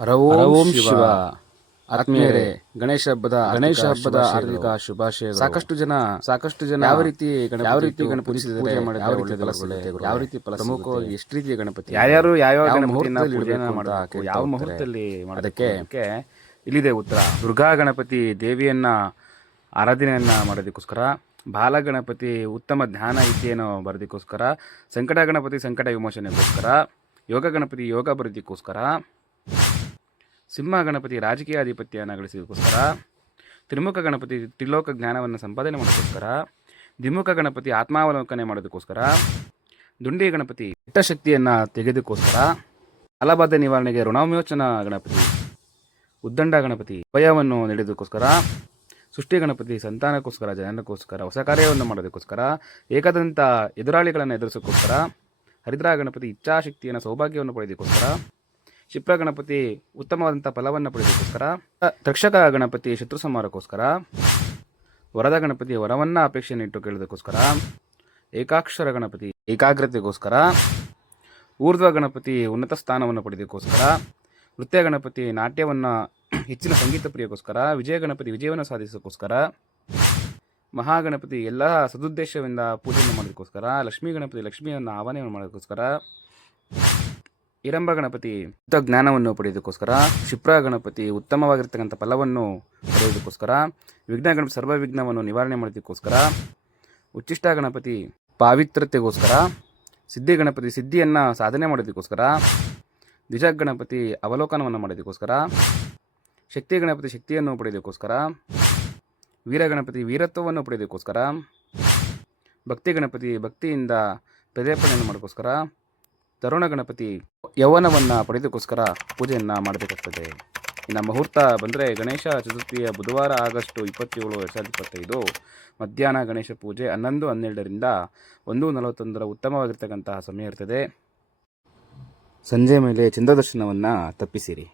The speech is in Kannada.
ಹರವೋಂ ಶಿವ. ಆತ್ಮೀಯರೇ, ಗಣೇಶ ಹಬ್ಬದ ಹಾರ್ದಿಕ ಶುಭಾಶಯಗಳು. ಸಾಕಷ್ಟು ಜನ ಯಾವ ರೀತಿ ಗಣಪತಿ ಪೂಜೆ ಮಾಡಿದ್ರೆ ಯಾವ ರೀತಿ ಫಲ ಪ್ರಮುಖವಾಗಿ ಎಷ್ಟು ರೀತಿಯ ಗಣಪತಿ ಯಾವ ಮುಹೂರ್ತದಲ್ಲಿ ಪೂಜೆನ ಮಾಡಬೇಕು, ಯಾವ ಮುಹೂರ್ತದಲ್ಲಿ ಅದಕ್ಕೆ ಇಲ್ಲಿದೆ ಉತ್ತರ. ದುರ್ಗಾ ಗಣಪತಿ ದೇವಿಯನ್ನ ಆರಾಧನೆಯನ್ನ ಮಾಡೋದಕ್ಕೋಸ್ಕರ, ಬಾಲ ಗಣಪತಿ ಉತ್ತಮ ಜ್ಞಾನ ವಿದ್ಯೆಯನ್ನು ಬರೋದಕ್ಕೋಸ್ಕರ, ಸಂಕಟ ಗಣಪತಿ ಸಂಕಟ ವಿಮೋಚನೆಗೋಸ್ಕರ, ಯೋಗ ಗಣಪತಿ ಯೋಗ ಬರೋದಕ್ಕೋಸ್ಕರ, ಸಿಂಹ ಗಣಪತಿ ರಾಜಕೀಯ ಆಧಿಪತ್ಯವನ್ನು ಗಳಿಸೋದಕ್ಕೋಸ್ಕರ, ತ್ರಿಮುಖ ಗಣಪತಿ ತ್ರಿಲೋಕ ಜ್ಞಾನವನ್ನು ಸಂಪಾದನೆ ಮಾಡೋದಕ್ಕೋಸ್ಕರ, ದ್ವಿಮುಖ ಗಣಪತಿ ಆತ್ಮಾವಲೋಕನೆ ಮಾಡೋದಕ್ಕೋಸ್ಕರ, ದುಂಡಿ ಗಣಪತಿ ಶಕ್ತಿಯನ್ನು ತೆಗೆದಕ್ಕೋಸ್ಕರ, ಸಾಲಬಾಧೆ ನಿವಾರಣೆಗೆ ಋಣವಿಮೋಚನಾ ಗಣಪತಿ, ಉದ್ದಂಡ ಗಣಪತಿ ಭಯವನ್ನು ನೀಡೋದಕ್ಕೋಸ್ಕರ, ಸೃಷ್ಟಿ ಗಣಪತಿ ಸಂತಾನಕ್ಕೋಸ್ಕರ ಜನನಕ್ಕೋಸ್ಕರ, ಹೊಸ ಕಾರ್ಯವನ್ನು ಮಾಡೋದಕ್ಕೋಸ್ಕರ, ಏಕದಂತ ಎದುರಾಳಿಗಳನ್ನು ಎದುರಿಸೋಕ್ಕೋಸ್ಕರ, ಹರಿದ್ರ ಗಣಪತಿ ಇಚ್ಛಾಶಕ್ತಿಯನ್ನು ಸೌಭಾಗ್ಯವನ್ನು ಪಡೆಯೋದಕ್ಕೋಸ್ಕರ, ಕ್ಷಿಪ್ರ ಗಣಪತಿ ಉತ್ತಮವಾದಂಥ ಫಲವನ್ನು ಪಡೆಯೋದಕ್ಕೋಸ್ಕರ, ತಕ್ಷಕ ಗಣಪತಿ ಶತ್ರು ಸಂಹಾರಕ್ಕೋಸ್ಕರ, ವರದ ಗಣಪತಿ ವರವನ್ನು ಅಪೇಕ್ಷೆಯನ್ನು ಇಟ್ಟು ಕೇಳೋದಕ್ಕೋಸ್ಕರ, ಏಕಾಕ್ಷರ ಗಣಪತಿ ಏಕಾಗ್ರತೆಗೋಸ್ಕರ, ಊರ್ಧ್ವ ಗಣಪತಿ ಉನ್ನತ ಸ್ಥಾನವನ್ನು ಪಡೆಯೋದಕ್ಕೋಸ್ಕರ, ನೃತ್ಯ ಗಣಪತಿ ನಾಟ್ಯವನ್ನು ಹೆಚ್ಚಿನ ಸಂಗೀತ ಪ್ರಿಯಕ್ಕೋಸ್ಕರ, ವಿಜಯ ಗಣಪತಿ ವಿಜಯವನ್ನು ಸಾಧಿಸೋಕ್ಕೋಸ್ಕರ, ಮಹಾಗಣಪತಿ ಎಲ್ಲ ಸದುದ್ದೇಶದಿಂದ ಪೂಜೆಯನ್ನು ಮಾಡೋದಕ್ಕೋಸ್ಕರ, ಲಕ್ಷ್ಮೀ ಗಣಪತಿ ಲಕ್ಷ್ಮಿಯನ್ನು ಆಹ್ವಾನ ಮಾಡೋದಕ್ಕೋಸ್ಕರ, ಹಿರಂಬ ಗಣಪತಿ ಜ್ಞಾನವನ್ನು ಪಡೆಯೋದಕ್ಕೋಸ್ಕರ, ಕ್ಷಿಪ್ರ ಗಣಪತಿ ಉತ್ತಮವಾಗಿರ್ತಕ್ಕಂಥ ಫಲವನ್ನು ಪಡೆಯೋದಕ್ಕೋಸ್ಕರ, ವಿಘ್ನ ಗಣಪತಿ ಸರ್ವ ವಿಘ್ನವನ್ನು ನಿವಾರಣೆ ಮಾಡೋದಕ್ಕೋಸ್ಕರ, ಉಚ್ಚಿಷ್ಟ ಗಣಪತಿ ಪಾವಿತ್ರತೆಗೋಸ್ಕರ, ಸಿದ್ಧಿ ಗಣಪತಿ ಸಿದ್ಧಿಯನ್ನು ಸಾಧನೆ ಮಾಡೋದಕ್ಕೋಸ್ಕರ, ದ್ವಿಜ ಗಣಪತಿ ಅವಲೋಕನವನ್ನು ಮಾಡೋದಕ್ಕೋಸ್ಕರ, ಶಕ್ತಿ ಗಣಪತಿ ಶಕ್ತಿಯನ್ನು ಪಡೆಯೋದಕ್ಕೋಸ್ಕರ, ವೀರ ಗಣಪತಿ ವೀರತ್ವವನ್ನು ಪಡೆಯೋದಕ್ಕೋಸ್ಕರ, ಭಕ್ತಿ ಗಣಪತಿ ಭಕ್ತಿಯಿಂದ ಪ್ರೇರೇಪಣೆಯನ್ನು ಮಾಡೋದಕ್ಕೋಸ್ಕರ, ತರುಣ ಗಣಪತಿ ಯೌವನವನ್ನು ಪಡೆಯೋದಕ್ಕೋಸ್ಕರ ಪೂಜೆಯನ್ನು ಮಾಡಬೇಕಾಗ್ತದೆ. ಇನ್ನು ಮುಹೂರ್ತ ಬಂದರೆ ಗಣೇಶ ಚತುರ್ಥಿಯ ಬುಧವಾರ ಆಗಸ್ಟ್ 27, 2025 ಮಧ್ಯಾಹ್ನ ಗಣೇಶ ಪೂಜೆ 11:12ರಿಂದ 1:41 ಉತ್ತಮವಾಗಿರ್ತಕ್ಕಂತಹ ಸಮಯ ಇರ್ತದೆ. ಸಂಜೆ ಮೇಲೆ ಚಂದ್ರದರ್ಶನವನ್ನು ತಪ್ಪಿಸಿರಿ.